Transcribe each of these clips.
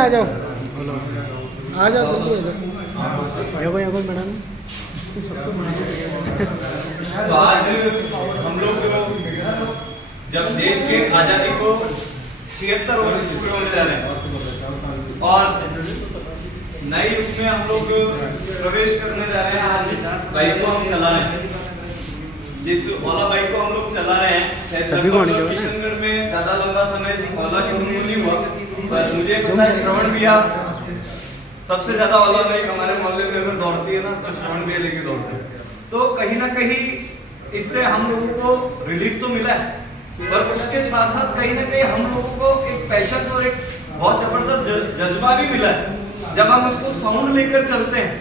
आ जाओ जल्दी आ जाओ ये बना तो आज हम लोग जब देश के आजादी को 76 वर्ष पूरे होने जा रहे हैं और नए युग में हम लोग प्रवेश करने जा रहे हैं। आज जिस बाइक को हम चला रहे हैं, जिस ओला बाइक को हम लोग चला रहे हैं, किशनगढ़ में ज्यादा लंबा समय ओला शुरू नहीं हुआ, पर मुझे पता है श्रवण भैया सबसे ज्यादा ओला बाइक हमारे मोहल्ले में अगर दौड़ती है ना तो श्रवण भैया लेके दौड़ते हैं। तो कहीं ना कहीं इससे हम लोगों को रिलीफ तो मिला है, पर उसके साथ साथ कहीं ना कहीं हम लोगों को एक पैशन और एक बहुत जबरदस्त जज्बा भी मिला है। जब हम उसको साउंड लेकर चलते हैं,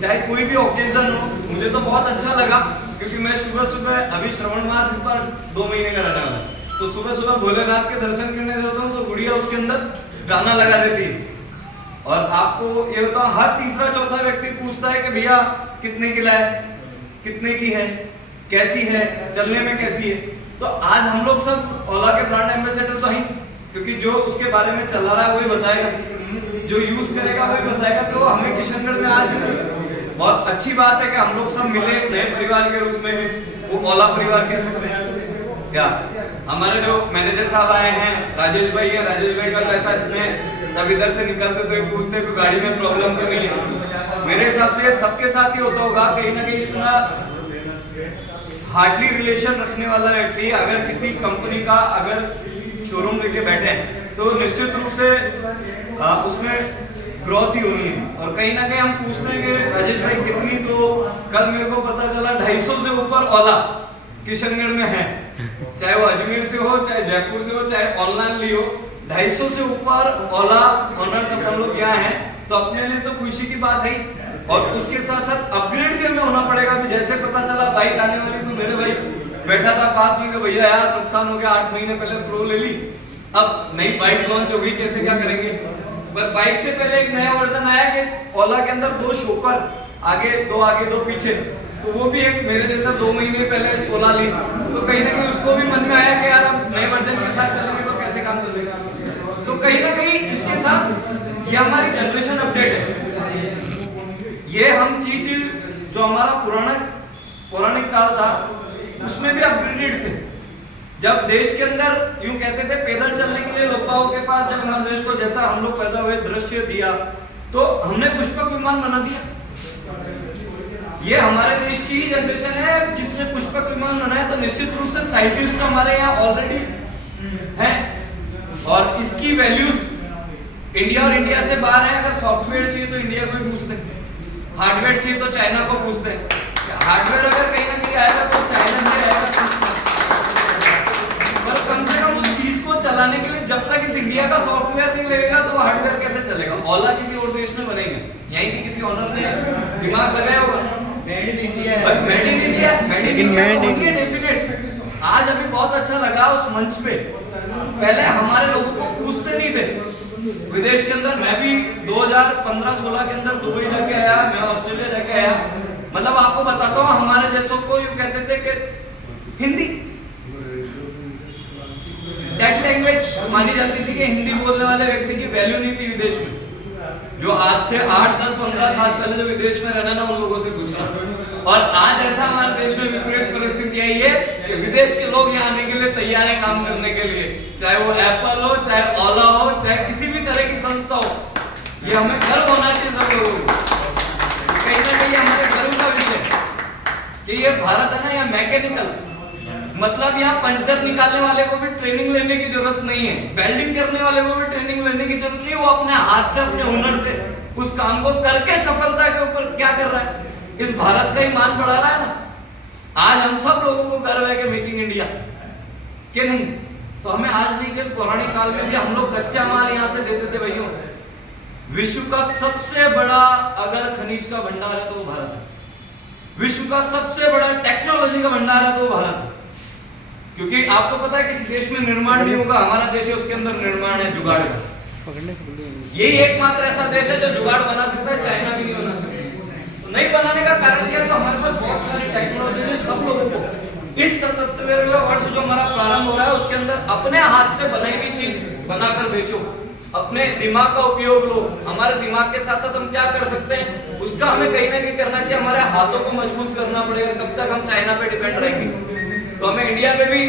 चाहे कोई भी ओकेजन हो, मुझे तो बहुत अच्छा लगा क्योंकि मैं सुबह सुबह अभी श्रवण मास इस बार 2 महीने का रहने वाला, तो सुबह सुबह भोलेनाथ के दर्शन करने जाता हूँ तो गुड़िया उसके अंदर गाना लगा देती है। और आपको ये बताओ, हर तीसरा चौथा व्यक्ति पूछता है कि भैया कितने की है, कितने की है, कैसी है, चलने में कैसी है। तो आज हम लोग सब ओला के ब्रांड एम्बेसडर तो हैं, क्योंकि जो उसके बारे में चला रहा है वही बताएगा, जो यूज करेगा वही बताएगा। तो हमें किशनगढ़ में आज बहुत अच्छी बात है कि हम लोग सब मिले नए परिवार के रूप में, वो ओला परिवार कह सकते हैं क्या। हमारे जो मैनेजर साहब आए हैं, राजेश भाई है, राजेश भाई का ऐसा स्नेह, तब इधर से निकलते तो ये पूछते कि गाड़ी में प्रॉब्लम तो नहीं है। मेरे हिसाब से सबके साथ ही होता होगा, कहीं ना कहीं इतना हार्डली रिलेशन रखने वाला व्यक्ति अगर किसी कंपनी का अगर शोरूम लेके बैठे तो निश्चित रूप से उसमें ग्रोथ ही होनी है। और कहीं ना कहीं हम पूछते हैं कि राजेश भाई कितनी, तो कल मेरे को पता चला 250 से ऊपर ओला किशनगढ़ में है, चाहे वो अजमेर से हो, चाहे जयपुर से हो, चाहे ऑनलाइन ली हो, 250 से ऊपर ओला ऑनर्स अपन लोग यहाँ हैं। तो अपने लिए तो खुशी की बात है, और उसके साथ साथ अपग्रेड भी हमें होना पड़ेगा। भी जैसे पता चला बाइक आने वाली, तो मेरे भाई बैठा था पास में कि भैया यार नुकसान हो गया, 8 महीने पहले प्रो ले ली, अब नई बाइक लॉन्च हो गई, कैसे क्या करेंगे। पर बाइक से पहले एक नया वर्जन आया कि ओला के अंदर 2 शोकर, आगे 2 पीछे, तो वो भी एक मेरे जैसा 2 महीने पहले ओला ली, तो कहीं ना कहीं उसको भी मन में आया कि यार अब नए वर्जन के साथ चलेंगे तो कैसे काम चलेगा। तो कहीं ना कहीं इसके साथ ये हमारी जनरेशन अपडेट है। ये हम चीज जो हमारा पौराणिक काल था उसमें भी अपग्रेडेड थे। जब देश के अंदर यूं कहते थे पैदल चलने के लिए लोपाओं के पास, जब हमारे देश को जैसा हम लोग पैदा हुए दृश्य दिया, तो हमने पुष्पक विमान बना दिया। ये हमारे देश की ही जनरेशन है जिसने पुष्पक विमान बनाया। तो निश्चित रूप से साइंटिस्ट हमारे यहाँ ऑलरेडी हैं, और इसकी वैल्यूज इंडिया और इंडिया से बाहर है। अगर सॉफ्टवेयर चाहिए तो इंडिया को ही पूछते हैं, हार्डवेयर चाहिए तो चाइना को पूछते हैं। हार्डवेयर अगर कहीं ना कहीं आएगा तो चाइना से आएगा, पर कम से कम उस चीज को चलाने के लिए जब तक इस इंडिया का सॉफ्टवेयर नहीं लगेगा तो हार्डवेयर कैसे चलेगा। ओला किसी और देश में बनेगा, यहीं की किसी ओनर ने दिमाग लगाया होगा। Made in India definite. आज अभी बहुत अच्छा लगा उस मंच पे, पहले हमारे लोगों को पूछते नहीं थे विदेश के अंदर। मैं भी 2015-16 के अंदर दुबई जाके आया, मैं ऑस्ट्रेलिया जाके आया। मतलब आपको बताता हूँ, हमारे देशों को यूं कहते थे कि हिंदी डेड लैंग्वेज मानी जाती थी, कि हिंदी बोलने वाले व्यक्ति की वैल्यू नहीं थी विदेश में। जो आज से 8, 10, 15 साल पहले जो विदेश में रहना ना, उन लोगों से पूछना। और आज ऐसा हमारे देश में विपरीत परिस्थिति आई है कि विदेश के लोग यहाँ आने के लिए तैयार हैं काम करने के लिए, चाहे वो एप्पल हो, चाहे ओला हो, चाहे किसी भी तरह की संस्था हो। ये हमें गर्व होना चाहिए सब लोगों को। कहीं ना कहीं हमारे गर्व का विषय कि ये भारत है ना, यहाँ मैकेनिकल, मतलब यहाँ पंचर निकालने वाले को भी ट्रेनिंग लेने की जरूरत नहीं है, वेल्डिंग करने वाले को भी ट्रेनिंग लेने की जरूरत नहीं है। वो अपने हाथ से, अपने हुनर से उस काम को करके सफलता के ऊपर क्या कर रहा है, इस भारत का ही मान बढ़ा रहा है ना। आज हम सब लोगों को गर्व है कि मेकिंग इंडिया के नहीं, तो हमें आज नहीं कि पौराणिक काल में भी हम लोग कच्चा माल यहाँ से देते थे। भैया विश्व का सबसे बड़ा अगर खनिज का भंडार है तो वो भारत है, विश्व का सबसे बड़ा टेक्नोलॉजी का भंडार है तो वो भारत है। क्योंकि आपको पता है किसी देश में निर्माण नहीं होगा, हमारा देश है उसके अंदर निर्माण है, जुगाड़ है। यही एकमात्र ऐसा देश है जो जुगाड़ बना सकता है, चाइना भी नहीं बना सकता। तो नहीं बनाने का कारण क्या है, तो हमारे पास बहुत सारी टेक्नोलॉजी है। सब लोगों को इस 77वें वर्ष जो हमारा प्रारंभ हो रहा है उसके अंदर अपने हाथ से बनाई हुई चीज बनाकर बेचो, अपने दिमाग का उपयोग लो। हमारे दिमाग के साथ साथ हम क्या कर सकते हैं उसका हमें कहीं ना कहीं करना चाहिए। हमारे हाथों को मजबूत करना पड़ेगा, कब तक हम चाइना पे डिपेंड रहेंगे। तो हमें इंडिया में भी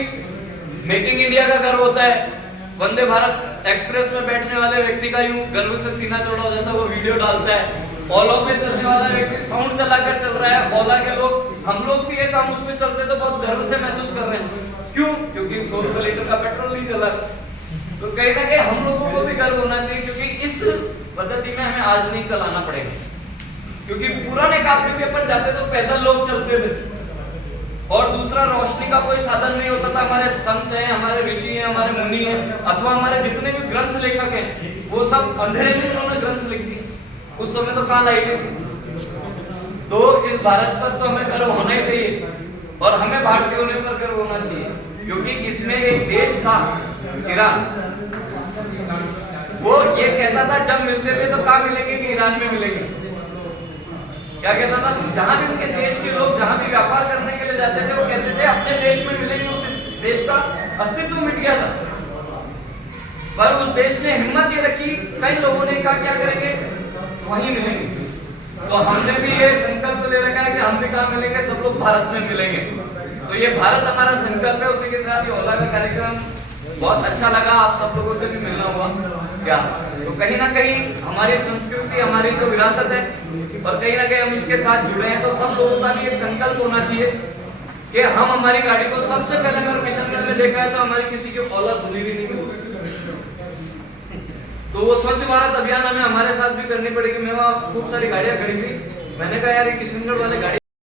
मेकिंग इंडिया का गर्व होता है। वंदे भारत एक्सप्रेस में बैठने वाले व्यक्ति का यूं गर्व से सीना चौड़ा हो जाता है, वो वीडियो डालता है। ओला पे चलने वाला व्यक्ति साउंड चलाकर चल रहा है, ओला के लोग, हम लोग भी ये काम उसमें चलते तो बहुत गर्व से महसूस कर रहे हैं। क्यों? क्योंकि 100 रुपए लीटर का पेट्रोल नहीं जला। तो कहीं ना कहीं हम लोगों को भी गर्व होना चाहिए, क्योंकि इस पद्धति में हमें आज नहीं कल आना पड़ेगा। क्योंकि पुराने काल में भी अपन जाते तो पैदल लोग चलते थे, और दूसरा रोशनी का कोई साधन नहीं होता था। हमारे संत हैं, हमारे ऋषि हैं, हमारे मुनि हैं, अथवा हमारे जितने भी ग्रंथ लेखक हैं, वो सब अंधेरे में उन्होंने ग्रंथ लिख दिए। उस समय तो कहाँ लाइटें थी। तो इस भारत पर तो हमें गर्व होना ही चाहिए, और हमें भारतीय होने पर गर्व होना चाहिए, क्योंकि इसमें एक देश था ईरान, वो ये कहता था जब मिलते थे तो कहाँ मिलेंगे कि ईरान में मिलेंगे। क्या कहता था? जहां भी उनके देश के लोग जहां भी व्यापार करने के लिए जाते थे, वो कहते थे अपने देश में मिलेंगे। उस देश का अस्तित्व मिट गया था, पर उस देश ने हिम्मत ये रखी, कई लोगों ने कहा क्या करेंगे, वहीं मिलेंगे। तो हमने भी ये संकल्प ले रखा है कि हम भी कहाँ मिलेंगे, सब लोग भारत में मिलेंगे। तो ये भारत हमारा संकल्प है। उसी के साथ ये ओला का कार्यक्रम बहुत अच्छा लगा, आप सब लोगों से भी मिलना हुआ क्या। तो कहीं ना कहीं हमारी संस्कृति, हमारी जो विरासत है, और कहीं ना कहीं हम इसके साथ जुड़े हैं। तो सब लोगों का भी एक संकल्प होना चाहिए कि हम हमारी गाड़ी को, सबसे पहले अगर किशनगढ़ में देखा है तो हमारी किसी की ओला धुली भी नहीं मिली। तो वो स्वच्छ भारत अभियान हमें हमारे साथ भी करनी पड़ेगी। मैं वहाँ खूब सारी गाड़ियां खड़ी थी, मैंने कहा यार ये किशनगढ़ वाले गाड़ी